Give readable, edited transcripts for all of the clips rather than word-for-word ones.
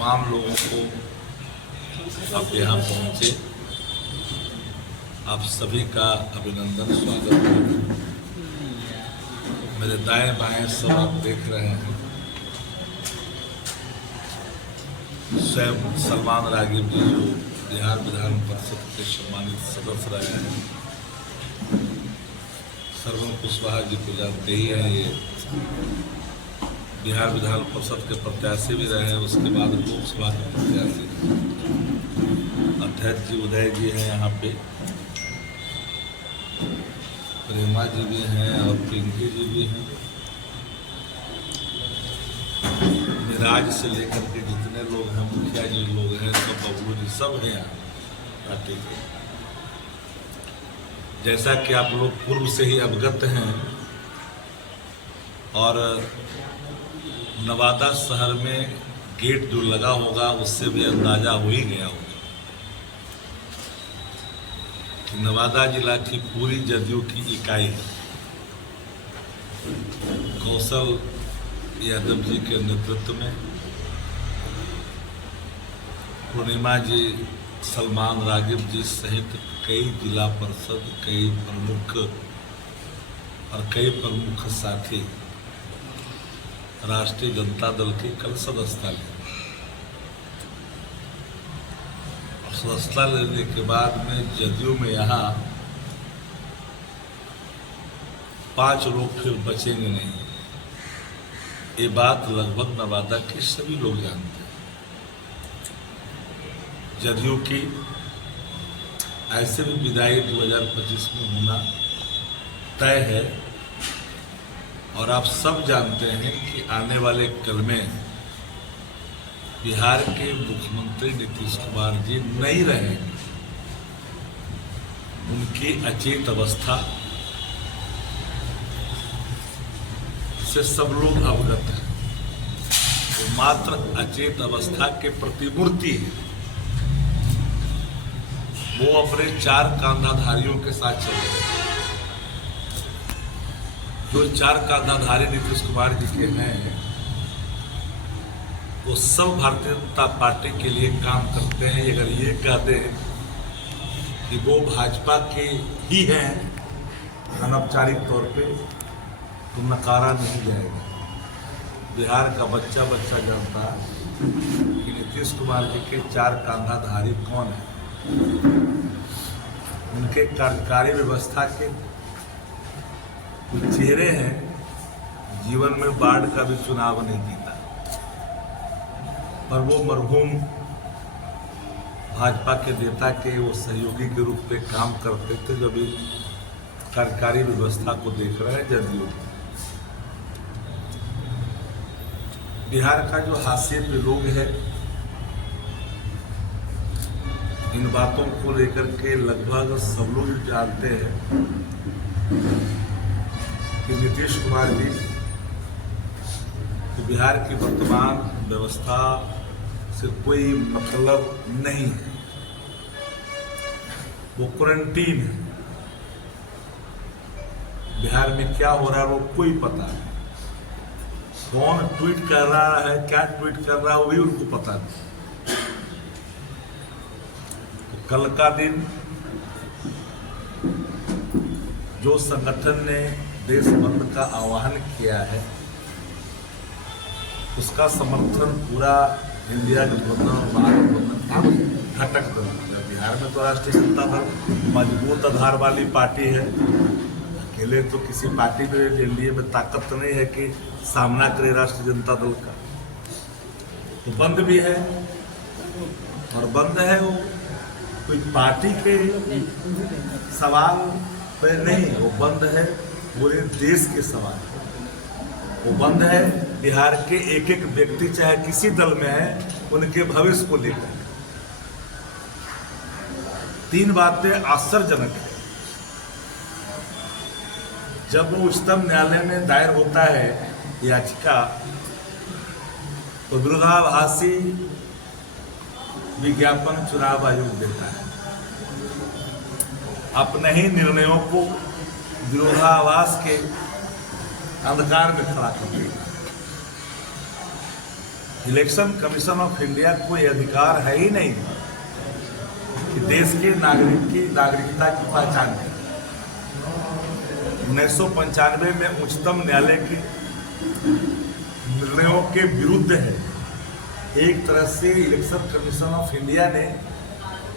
तमाम लोगों को आप यहाँ पहुँचे, आप सभी का अभिनंदन, स्वागत है। मेरे दाएं बाएं सब आप देख रहे हैं। स्वयं सलमान रागिब जी जो बिहार विधान परिषद के सम्मानित सदस्य रहे हैं, श्रवण कुशवाहा जी को जानते ही हैं, ये बिहार विधान परिषद के प्रत्याशी भी रहे हैं, उसके बाद लोकसभा के प्रत्याशी। अध्यक्ष जी उदय जी हैं यहाँ पे, प्रेमा जी भी हैं और पिंकी जी भी हैं। मिराज से लेकर के जितने लोग हैं, मुखिया जी लोग हैं, सब बबलू जी सब हैं यहाँ पार्टी के। जैसा कि आप लोग पूर्व से ही अवगत हैं और नवादा शहर में गेट जो लगा होगा उससे भी अंदाजा हो ही गया होगा कि नवादा जिला की पूरी जदयू की इकाई कौशल यादव जी के नेतृत्व में, पूर्णिमा जी, सलमान रागिब जी सहित कई जिला परिषद, कई प्रमुख और कई प्रमुख साथी राष्ट्रीय जनता दल की कल सदस्यता ली। सदस्यता लेने के बाद में जदयू में यहाँ 5 लोग फिर बचेंगे नहीं, ये बात लगभग नवादा के सभी लोग जानते हैं। जदयू की ऐसे भी विदाई 2025 में होना तय है और आप सब जानते हैं कि आने वाले कल में बिहार के मुख्यमंत्री नीतीश कुमार जी नहीं रहेंगे। उनकी अचेत अवस्था से सब लोग अवगत हैं। वो मात्र अचेत अवस्था के प्रतिमूर्ति है। वो अपने 4 कांधाधारियों के साथ चल रहे हैं। जो 4 कांधाधारी नीतीश कुमार जी के हैं, वो सब भारतीय जनता पार्टी के लिए काम करते हैं। अगर ये कहते हैं कि वो भाजपा के ही हैं अनौपचारिक तौर पे, तो नकारा नहीं जाएगा। बिहार का बच्चा बच्चा जानता है कि नीतीश कुमार जी के 4 कांधाधारी कौन है। उनके कार्यकारी व्यवस्था के कुछ चेहरे हैं, जीवन में बाढ़ का भी चुनाव नहीं जीता, पर वो मरहूम भाजपा के नेता के वो सहयोगी के रूप में काम करते थे, जो भी कार्यकारी व्यवस्था को देख रहे हैं जदयू। बिहार का जो हाशिए पे लोग है, इन बातों को लेकर के लगभग सब लोग जानते हैं कि नीतीश कुमार जी तो बिहार की वर्तमान व्यवस्था से कोई मतलब नहीं है। वो क्वारंटीन है। बिहार में क्या हो रहा है वो कोई पता नहीं। कौन ट्वीट कर रहा है, क्या ट्वीट कर रहा है, वो भी उनको पता नहीं। कल का दिन जो संगठन ने देश बंद का आह्वान किया है, उसका समर्थन पूरा इंडिया गठबंधन और महागठबंधन घटक दल। बिहार में तो राष्ट्रीय जनता दल मजबूत आधार वाली पार्टी है। अकेले तो किसी पार्टी में एनडीए में ताकत नहीं है कि सामना करे राष्ट्रीय जनता दल का। तो बंद भी है, और बंद है वो कोई पार्टी के सवाल पे नहीं, वो बंद है पूरे देश के सवाल। वो बंद है बिहार के एक एक व्यक्ति चाहे किसी दल में है, उनके भविष्य को लेकर। 3 बातें आश्चर्यजनक है। जब वो उच्चतम न्यायालय में दायर होता है याचिका, तो विरोधाभासी विज्ञापन चुनाव आयोग देता है। अपने ही निर्णयों को विरोधाभास के अंधकार में खड़ा कर दिया। इलेक्शन कमीशन ऑफ इंडिया को यह अधिकार है ही नहीं कि देश के नागरिक की नागरिकता की पहचान करे। 1995 में उच्चतम न्यायालय के निर्णयों के विरुद्ध है। एक तरह से इलेक्शन कमीशन ऑफ इंडिया ने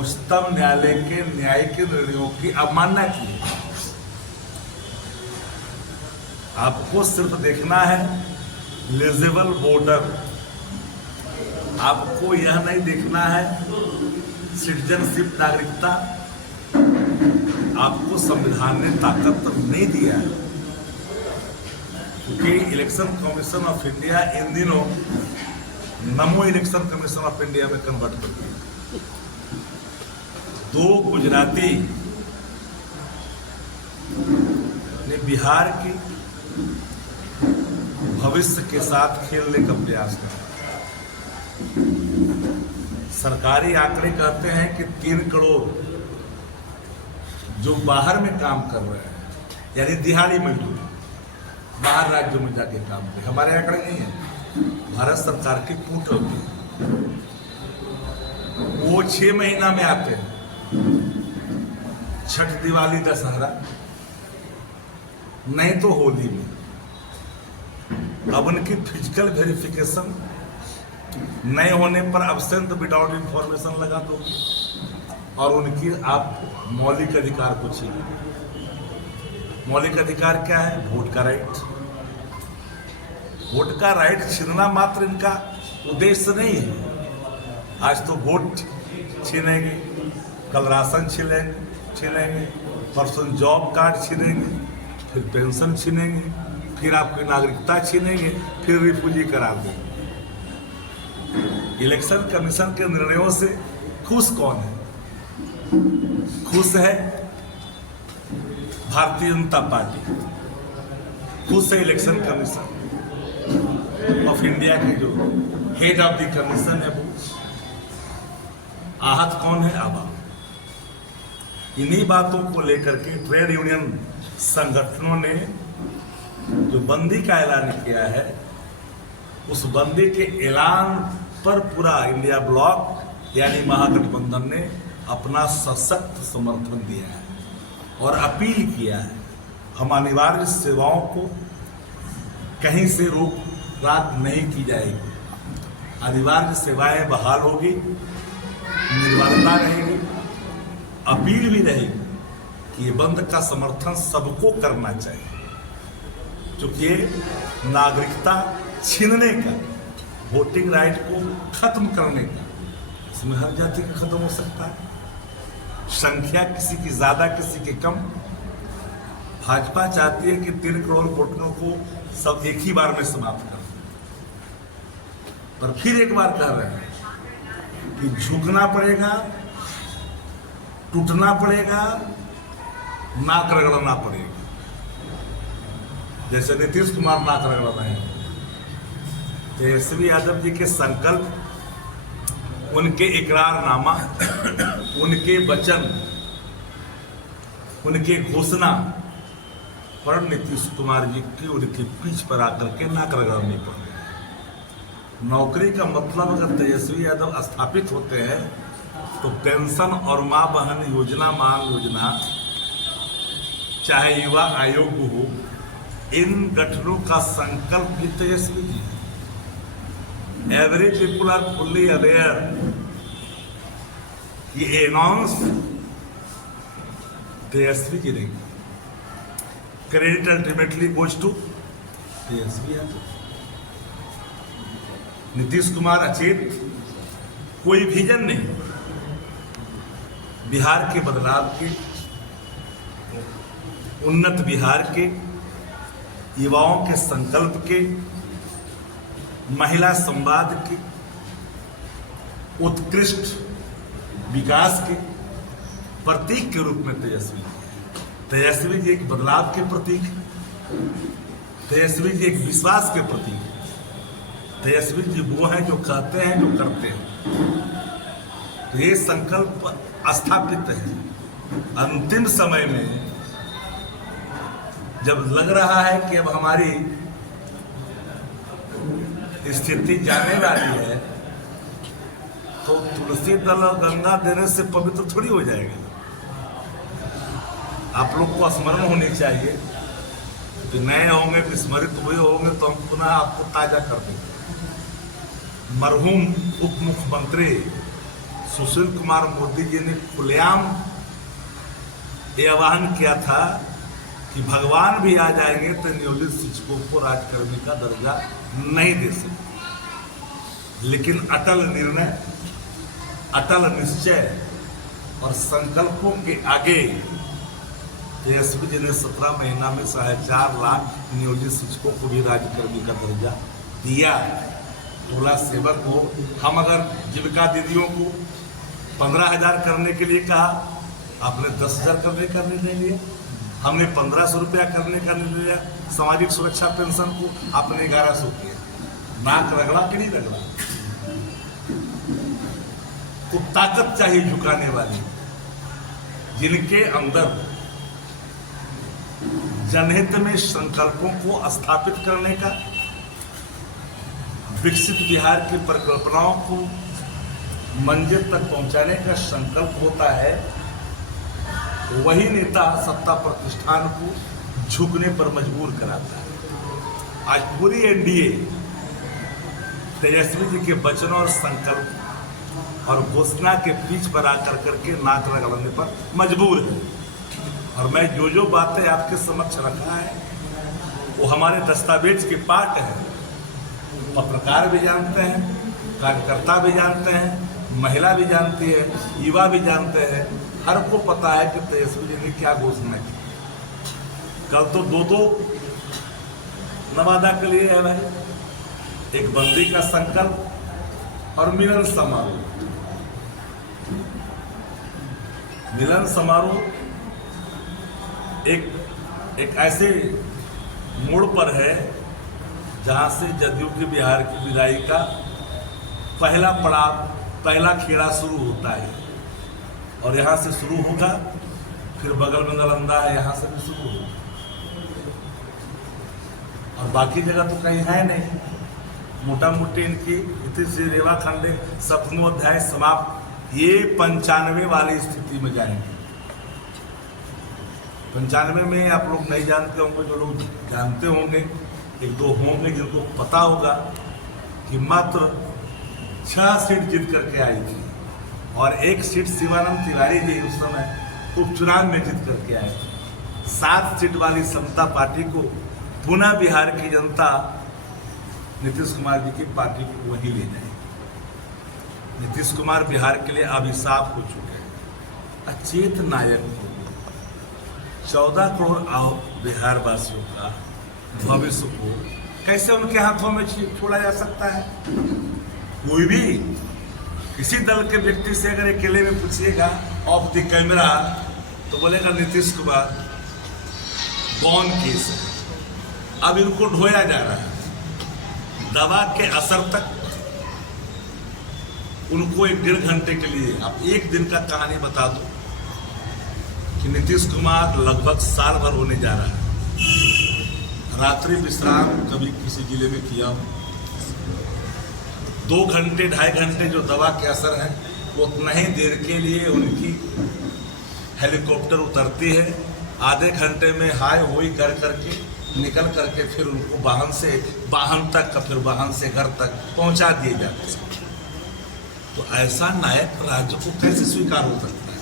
उच्चतम न्यायालय के न्यायिक निर्णयों की अवमानना की है। आपको सिर्फ देखना है एलिजिबल वोटर, आपको यह नहीं देखना है सिटीजनशिप नागरिकता। आपको संविधान ने ताकत नहीं दिया है, क्योंकि election commission of India in दिनों नमो इलेक्शन कमीशन ऑफ इंडिया में कन्वर्ट कर दिया। 2 गुजराती ने बिहार की भविष्य के साथ खेलने का प्रयास किया। सरकारी आंकड़े कहते हैं कि 3 करोड़ जो बाहर में काम कर रहे हैं, यानी दिहाड़ी मजदूर बाहर राज्यों में जाके काम करे, हमारे आंकड़े नहीं है, भारत सरकार की पोर्टल पे वो 6 महीना में आते हैं। छठ, दिवाली, दशहरा, नहीं तो होली में। अब उनकी फिजिकल वेरिफिकेशन नहीं होने पर अब्सेंट विदाउट इंफॉर्मेशन लगा दो और उनकी आप मौलिक अधिकार को छीन। मौलिक अधिकार क्या है? वोट का राइट। वोट का राइट छीनना मात्र इनका उद्देश्य नहीं है। आज तो वोट छीनेंगे, कल राशन छीनेंगे, परसों जॉब कार्ड छीनेंगे, फिर पेंशन छीनेंगे, फिर आपकी नागरिकता छीनेंगे, फिर रिफ्यूजी करार देंगे। इलेक्शन कमीशन के निर्णयों से खुश कौन है? खुश है भारतीय जनता पार्टी, खुश है इलेक्शन कमीशन ऑफ इंडिया के जो हेड ऑफ द कमीशन है वो। आहत कौन है? आवाम। इन्हीं बातों को लेकर के ट्रेड यूनियन संगठनों ने जो बंदी का ऐलान किया है, उस बंदी के ऐलान पर पूरा इंडिया ब्लॉक यानी महागठबंधन ने अपना सशक्त समर्थन दिया है और अपील किया है हम अनिवार्य सेवाओं को कहीं से रोक रात नहीं की जाएगी। अनिवार्य सेवाएं बहाल होगी, निर्भरता रहेगी, अपील भी रहेगी कि ये बंद का समर्थन सबको करना चाहिए, क्योंकि नागरिकता छीनने का, वोटिंग राइट को खत्म करने का, इसमें हर जाति का खत्म हो सकता है। संख्या किसी की ज्यादा किसी की कम। भाजपा चाहती है कि 3 करोड़ वोटरों को सब एक ही बार में समाप्त कर, पर फिर एक बार कह रहे हैं कि झुकना पड़ेगा, टूटना पड़ेगा, नाक रगड़ना पड़ेगा। जैसे नीतीश कुमार नाक रगड़ रहे हैं, तेजस्वी यादव जी के संकल्प, उनके इकरारनामा, उनके वचन, उनके घोषणा पर नीतीश कुमार जी की उनकी पीछ पर आकर के नाक रगड़नी पड़ रही। नौकरी का मतलब अगर तेजस्वी यादव स्थापित होते हैं तो पेंशन और मां बहन योजना, मान योजना, चाहे युवा आयोग हो, इन गठनों का संकल्प भी तेजस्वी जी है। Every people are fully aware ये अनाउंस तेजस्वी जी ने, credit ultimately goes to Tejashwi Yadav. Nitish Kumar अचेत, कोई विजन नहीं बिहार के बदलाव के, उन्नत बिहार के, युवाओं के संकल्प के, महिला संवाद के, उत्कृष्ट विकास के प्रतीक के रूप में तेजस्वी जी एक बदलाव के प्रतीक, तेजस्वी जी एक विश्वास के प्रतीक, तेजस्वी जी वो हैं जो कहते हैं, जो करते हैं। तो ये संकल्प स्थापित है। अंतिम समय में जब लग रहा है कि अब हमारी स्थिति जाने वाली है तो तुलसी दल और गंगा देने से पवित्र थोड़ी हो जाएगा। आप लोग को स्मरण होनी चाहिए कि नए होंगे, विस्मरित हुए होंगे तो हम पुनः आपको ताजा कर देंगे। मरहूम उप मुख्यमंत्री सुशील कुमार मोदी जी ने खुलेआम ये आह्वान किया था कि भगवान भी आ जाएंगे तो नियोजित शिक्षकों को राजकर्मी का दर्जा नहीं दे सकते। लेकिन अटल निर्णय, अटल निश्चय और संकल्पों के आगे तेजस्वी जी ने 17 महीना में 4.5 लाख नियोजित शिक्षकों को भी राजकर्मी का दर्जा दिया। टोला सेवक हो, हम अगर जीविका दीदियों को 15,000 करने के लिए कहा, आपने 10,000 करने का निर्णय लिया। हमने 1,500 रुपया करने का निर्णय लिया। सामाजिक सुरक्षा पेंशन को आपने 1,100 किया। नाक रगड़ा कि नहीं रगड़ा? तो ताकत चाहिए झुकाने वाली, जिनके अंदर जनहित में संकल्पों को स्थापित करने का, विकसित बिहार की परिकल्पनाओं को मंजिल तक पहुंचाने का संकल्प होता है। वही नेता सत्ता प्रतिष्ठान को झुकने पर मजबूर कराता है। आज पूरी एनडीए तेजस्वी जी के वचनों और संकल्प और घोषणा के बीच पर आकर करके नाक रगड़ने पर मजबूर है। और मैं जो बातें आपके समक्ष रखा है वो हमारे दस्तावेज के पाठ है। पत्रकार भी जानते हैं, कार्यकर्ता भी जानते हैं, महिला भी जानती है, युवा भी जानते हैं। हर को पता है कि तेजस्वी जी ने क्या घोषणा की। कल तो दो नवादा के लिए है भाई, एक बंदी का संकल्प और मिलन समारोह। मिलन समारोह एक ऐसे मोड़ पर है जहां से जदयू की बिहार की विदाई का पहला पड़ाव, पहला खेड़ा शुरू होता है। और यहाँ से शुरू होगा, फिर बगल में नालंदा है, यहाँ से भी शुरू होगा और बाकी जगह तो कहीं है नहीं। मोटा मोटी इनकी इतिश्री रेवा खंडे 7वां अध्याय समाप्त। ये 95 वाली स्थिति में जाएंगे। 95 में आप लोग नहीं जानते होंगे, जो लोग जानते होंगे 1-2 होंगे जिनको पता होगा कि मात्र 6 सीट जीत करके आई थी और 1 सीट शिवानंद तिवारी जी उस समय उपचुनाव में जीत करके आए थे। 7 सीट वाली समता पार्टी को पुनः बिहार की जनता नीतीश कुमार जी की पार्टी को वही ले जाए। नीतीश कुमार बिहार के लिए अभिशाप हो चुके हैं, अचेत नायक हो। 14 करोड़ बिहार वासियों का भविष्य को कैसे उनके हाथों में छोड़ा जा सकता है? कोई भी किसी दल के व्यक्ति से अगर अकेले में पूछिएगा ऑफ द कैमरा तो बोलेगा नीतीश कुमार गॉन केस है। अब इनको ढोया जा रहा है। दवा के असर तक उनको 1-1.5 घंटे के लिए, आप एक दिन का कहानी बता दो कि नीतीश कुमार लगभग साल भर होने जा रहा है। रात्रि विश्राम कभी किसी जिले में किया हो, 2 घंटे 2.5 घंटे जो दवा के असर है वो उतना ही देर के लिए उनकी हेलीकॉप्टर उतरती है। आधे घंटे में हाय होई कर करके निकल करके फिर उनको वाहन से वाहन तक, फिर वाहन से घर तक पहुंचा दिए जाते हैं। तो ऐसा नायक राज्य को कैसे स्वीकार हो सकता है?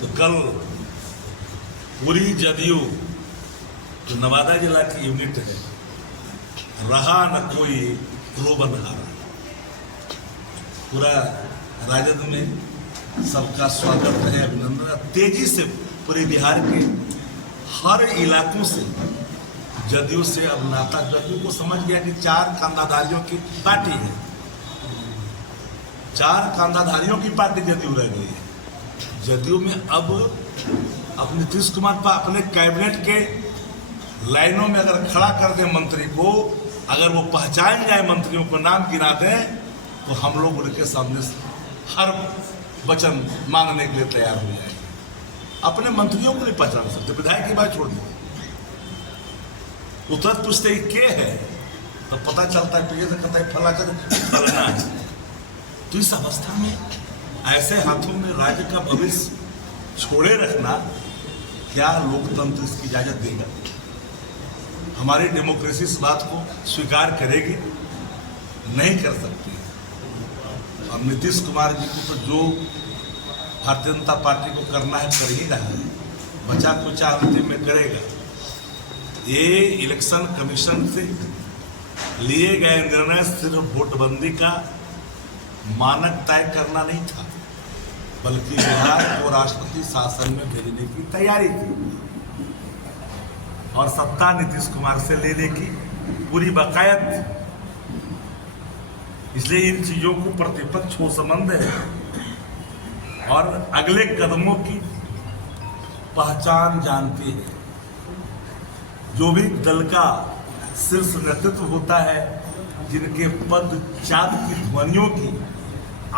तो कल पूरी जदयू जो नवादा जिला की यूनिट है, रहा न कोई रोबन हारा। पूरा राजद में सबका स्वागत है, अभिनंदन। तेजी से पूरे बिहार के हर इलाकों से जदयू से अब नाता, जदयू को समझ गया कि 4 खानदाधारियों की पार्टी है। 4 खानदाधारियों की पार्टी जदयू रह गई है। जदयू में अब नीतीश कुमार पर अपने कैबिनेट के लाइनों में अगर खड़ा कर दे मंत्री को, अगर वो पहचान जाए मंत्रियों को, नाम गिना दें, तो हम लोग उनके सामने हर वचन मांगने के लिए तैयार हो जाएंगे। अपने मंत्रियों को नहीं पहचान सकते, विधायक की बात छोड़ दें। उत्तर पूछते के है तो पता चलता है पीछे से कहता है फला कर फलना है। तो इस अवस्था में ऐसे हाथों में राज्य का भविष्य छोड़े रखना क्या लोकतंत्र इसकी इजाजत देगा? हमारी डेमोक्रेसी इस बात को स्वीकार करेगी? नहीं कर सकती। और नीतीश कुमार जी को तो जो भारतीय जनता पार्टी को करना है कर ही रहा है, बचा कुचा अंतिम में करेगा। ये इलेक्शन कमीशन से लिए गए निर्णय सिर्फ वोटबंदी का मानक तय करना नहीं था, बल्कि बिहार को राष्ट्रपति शासन में भेजने की तैयारी थी और सत्ता नीतीश कुमार से लेने की पूरी बकायत थी। इसलिए इन चीजों को प्रतिपक्ष को संबंध है और अगले कदमों की पहचान जानती है। जो भी दल का शीर्ष नेतृत्व होता है, जिनके पद चाप की ध्वनियों की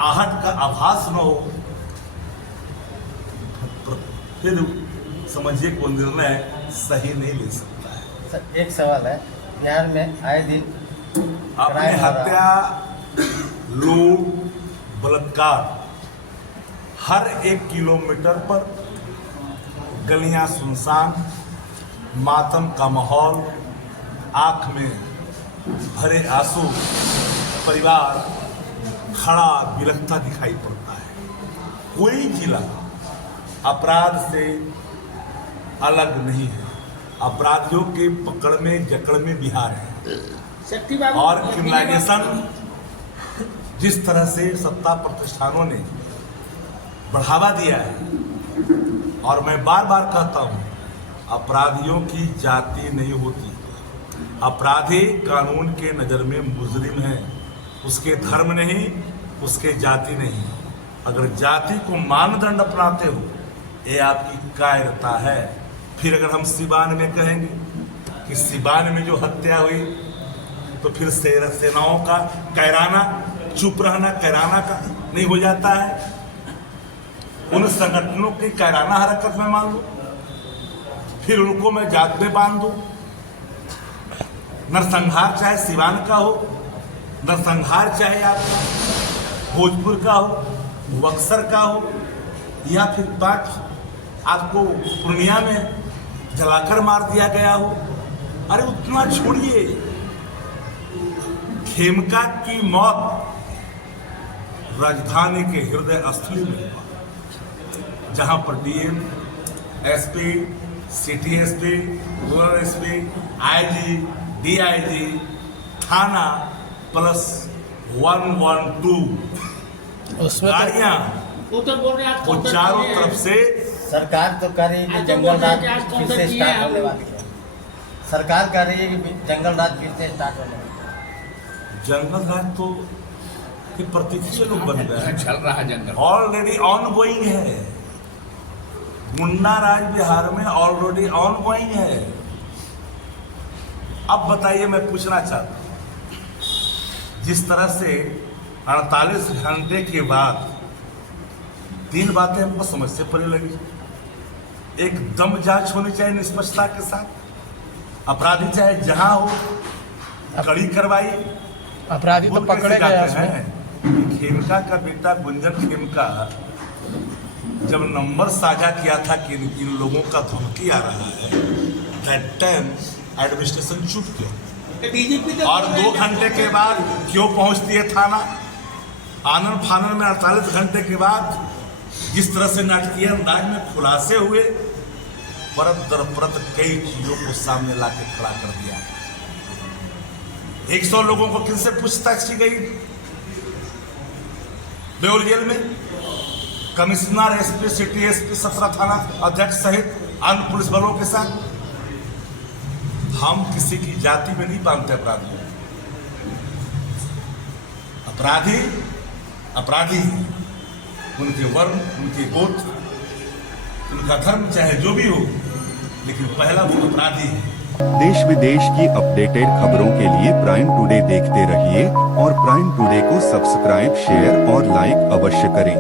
आहट का आभास न हो, फिर समझिए कोई निर्णय सही नहीं ले सकता है। सर एक सवाल है, बिहार में आए दिन अपने हत्या, लूट, बलात्कार हर 1 किलोमीटर पर गलियां सुनसान, मातम का माहौल, आंख में भरे आंसू, परिवार खड़ा बिलखता दिखाई पड़ता है। कोई जिला अपराध से अलग नहीं है। अपराधियों के पकड़ में जकड़ में बिहार है और क्रिमिनलाइजेशन जिस तरह से सत्ता प्रतिष्ठानों ने बढ़ावा दिया है। और मैं बार बार कहता हूं, अपराधियों की जाति नहीं होती। अपराधी कानून के नज़र में मुजरिम है, उसके धर्म नहीं, उसके जाति नहीं। अगर जाति को मानदंड अपनाते हो, ये आपकी कायरता है। फिर अगर हम सिवान में कहेंगे कि सिवान में जो हत्या हुई, तो फिर सेनाओं का कैराना, चुप रहना कैराना का नहीं हो जाता है? उन संगठनों की कैराना हरकत में मान लो, फिर उनको मैं जात में बांध दूं। नरसंहार चाहे सिवान का हो, नरसंहार चाहे आपका भोजपुर का हो, बक्सर का हो, या फिर 5 आपको पूर्णिया में जलाकर मार दिया गया हो। अरे उतना छोड़िए, खेमका की मौत राजधानी के हृदय स्थली में हुआ, जहां पर DM, SP, city SP, rural SP, IG, DIG, थाना प्लस 112 गाड़ियां वो चारों तरफ से। सरकार तो कह रही है कि जंगल राज फिर से स्टार्ट होने वाली है। सरकार कह रही है कि जंगल राज फिर से स्टार्ट होने वाली है। जंगल राज तो प्रतीक्षी लोग बन गए, चल रहा है जंगल, ऑलरेडी ऑन गोइंग है। मुन्ना राज बिहार में ऑलरेडी ऑन गोइंग है। अब बताइए, मैं पूछना चाहता हूं, जिस तरह से 48 घंटे के बाद 3 बातें हमको समझ से परे लगी। एकदम जांच होनी चाहिए निष्पक्षता के साथ। अपराधी चाहे जहां हो, कड़ी कार्रवाई। अपराधी तो पकड़े गए हैं। खेमका का बेटा गुंजन खेमका जब नंबर साझा किया था कि इन लोगों का धमकी आ रहा है, दैट टाइम एडमिनिस्ट्रेशन चुप किया। और 2 घंटे के बाद क्यों पहुंचती है थाना? आनन फानन में 48 घंटे के बाद जिस तरह से नाटकीय अंदाज में खुलासे हुए, परत दर परत कई चीजों को सामने लाके खड़ा कर दिया। 100 लोगों को किनसे पूछताछ की गई बेउर जेल में? कमिश्नर, एसपी, सिटी एसपी, 17 थाना अध्यक्ष सहित अन्य पुलिस बलों के साथ। हम किसी की जाति में नहीं बांधते अपराधी। अपराधी अपराधी, उनके वर्ण, उनके गोत्र, उनका धर्म चाहे जो भी हो, लेकिन पहला वो अपराधी है। देश विदेश की अपडेटेड खबरों के लिए प्राइम टुडे देखते रहिए और प्राइम टुडे को सब्सक्राइब, शेयर और लाइक अवश्य करें।